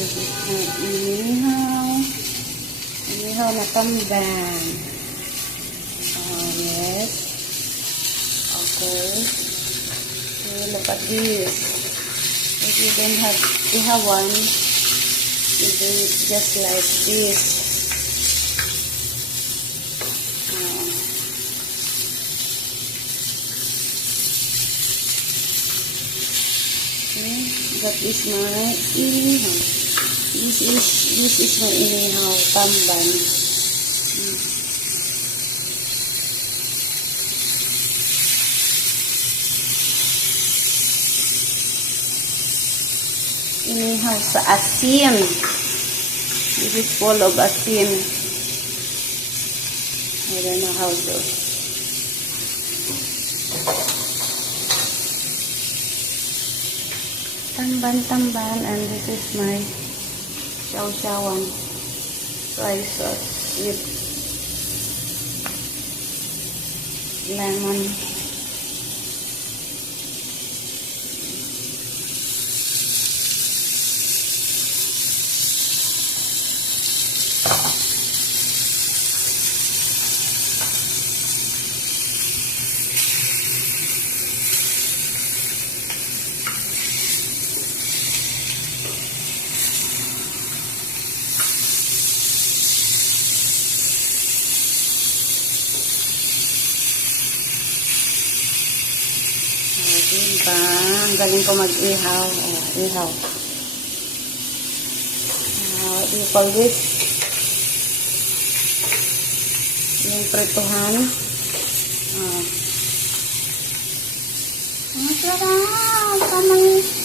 Inihaw. Inihaw na tamban. Oh, yes. Okay. Okay, look at this. If you don't have ihawan, you do it just like this. Okay, that is my inihaw. This is my inihaw tamban. Inihaw sa asin. This is full of asin. I don't know how to. Tamban, and this is my Sausawan soy sauce with lemon. Diba? Ang galing ko mag-ihaw. Ihaw. What do you call this? Yung prituhan. Ang sarap! Kamay!